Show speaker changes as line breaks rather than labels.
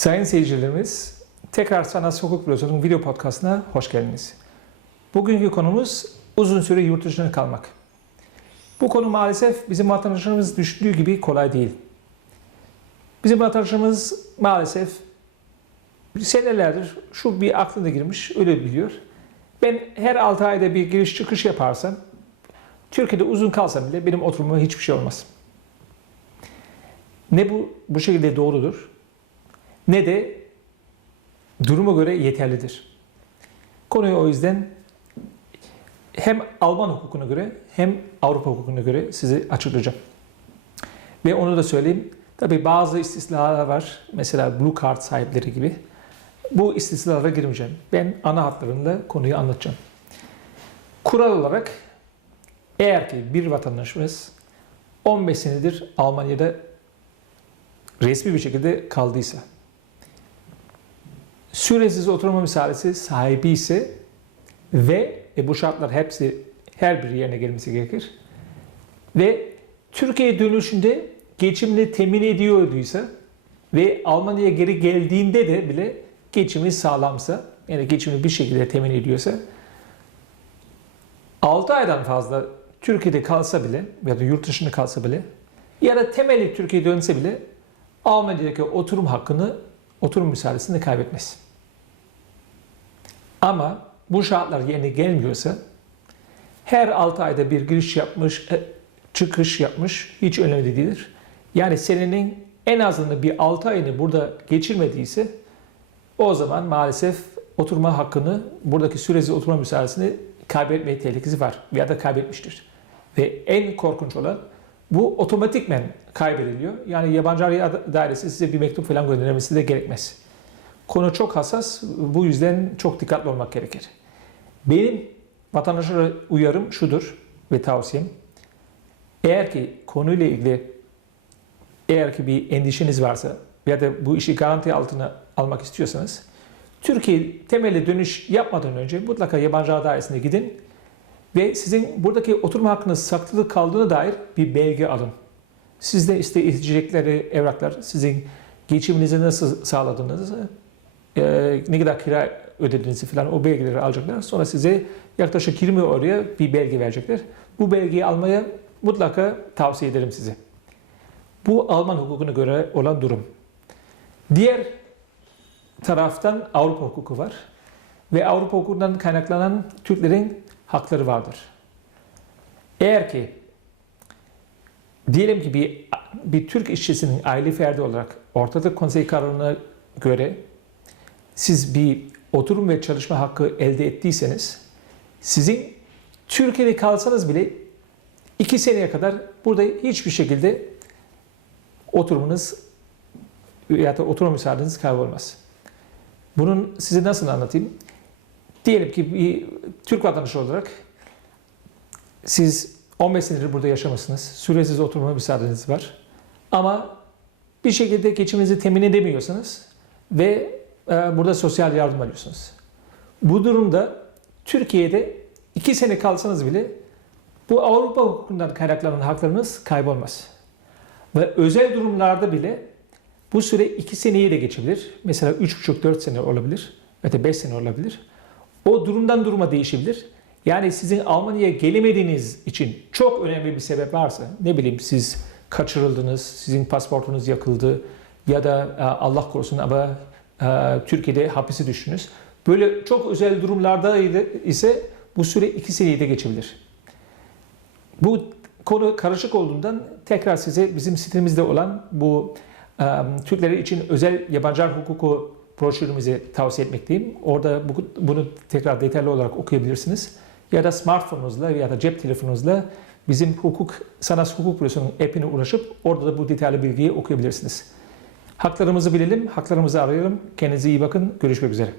Sayın seyircilerimiz, tekrar Sanat Hukuk Bürosu'nun video podcastına hoş geldiniz. Bugünkü konumuz uzun süre yurt dışında kalmak. Bu konu maalesef bizim vatandaşlarımız düşündüğü gibi kolay değil. Bizim vatandaşlarımız maalesef senelerdir şu bir aklına girmiş, öyle biliyor. Ben her 6 ayda bir giriş çıkış yaparsam, Türkiye'de uzun kalsam bile benim oturmama hiçbir şey olmaz. Ne bu bu şekilde doğrudur, ne de duruma göre yeterlidir. Konuyu o yüzden hem Alman hukukuna göre hem Avrupa hukukuna göre size açıklayacağım. Ve onu da söyleyeyim. Tabi bazı istisnalar var. Mesela Blue Card sahipleri gibi. Bu istisnalara girmeyeceğim. Ben ana hatlarında konuyu anlatacağım. Kural olarak eğer ki bir vatandaşımız 15 senedir Almanya'da resmi bir şekilde kaldıysa, süresiz oturma müsaadesi sahibi ise ve e, bu şartlar hepsi her bir yerine gelmesi gerekir. Ve Türkiye'ye dönüşünde geçimini temin ediyorduysa ve Almanya'ya geri geldiğinde de bile geçimi sağlamsa, yani geçimini bir şekilde temin ediyorsa 6 aydan fazla Türkiye'de kalsa bile ya da yurt dışında kalsa bile ya da temeli Türkiye'ye dönse bile Almanya'daki oturum hakkını, oturum müsaadesini kaybetmez. Ama bu şartlar yerine gelmiyorsa her 6 ayda bir giriş yapmış, e, çıkış yapmış hiç önemli değildir. Yani senenin en azından bir 6 ayını burada geçirmediyse o zaman maalesef oturma hakkını, buradaki süresiz oturma müsaadesini kaybetme tehlikesi var ya da kaybetmiştir. Ve en korkunç olan bu otomatikmen kaybediliyor. Yani yabancı araya dairesi size bir mektup falan göndermesi de gerekmez. Konu çok hassas. Bu yüzden çok dikkatli olmak gerekir. Benim vatandaşlara uyarım şudur ve tavsiyem. Eğer ki konuyla ilgili eğer ki bir endişeniz varsa ya da bu işi garanti altına almak istiyorsanız Türkiye temeli dönüş yapmadan önce mutlaka yabancı dairesine gidin ve sizin buradaki oturma hakkınız saklı kaldığına dair bir belge alın. Sizde işte isteyecekleri evraklar, sizin geçiminizi nasıl sağladığınızı, e, ne kadar kira ödediğinizi falan o belgeleri alacaklar. Sonra size yaklaşık 20 oraya bir belge verecekler. Bu belgeyi almaya mutlaka tavsiye ederim size. Bu Alman hukukuna göre olan durum. Diğer taraftan Avrupa hukuku var. Ve Avrupa hukukundan kaynaklanan Türklerin hakları vardır. Eğer ki diyelim ki bir, bir Türk işçisinin aile ferdi olarak ortada konsey kararına göre siz bir oturum ve çalışma hakkı elde ettiyseniz sizin Türkiye'de kalsanız bile iki seneye kadar burada hiçbir şekilde oturumunuz ya da oturma müsaadeniz kaybolmaz. Bunun size nasıl anlatayım? Diyelim ki bir Türk vatandaşı olarak siz 15 senedir burada yaşamışsınız. Süresiz oturma müsaadeniz var. Ama bir şekilde geçiminizi temin edemiyorsanız ve e, burada sosyal yardım alıyorsunuz. Bu durumda Türkiye'de 2 sene kalsanız bile bu Avrupa hukukundan kaynaklanan haklarınız kaybolmaz. Ve özel durumlarda bile bu süre 2 seneyi de geçebilir. Mesela 3,5-4 sene olabilir ya da 5 sene olabilir. O durumdan duruma değişebilir. Yani sizin Almanya'ya gelemediğiniz için çok önemli bir sebep varsa, ne bileyim siz kaçırıldınız, sizin pasaportunuz yakıldı ya da e, Allah korusun ama e, Türkiye'de hapise düştünüz. Böyle çok özel durumlarda ise bu süre 2 seneyi de geçebilir. Bu konu karışık olduğundan tekrar size bizim sitemizde olan bu Türkler için özel yabancı hukuku broşürümüzü tavsiye etmekteyim. Orada bu, bunu tekrar detaylı olarak okuyabilirsiniz. Ya da smartphonunuzla ya da cep telefonunuzla bizim hukuk, sanat hukuk bürosunun app'ine ulaşıp orada da bu detaylı bilgiyi okuyabilirsiniz. Haklarımızı bilelim, haklarımızı arayalım. Kendinize iyi bakın. Görüşmek üzere.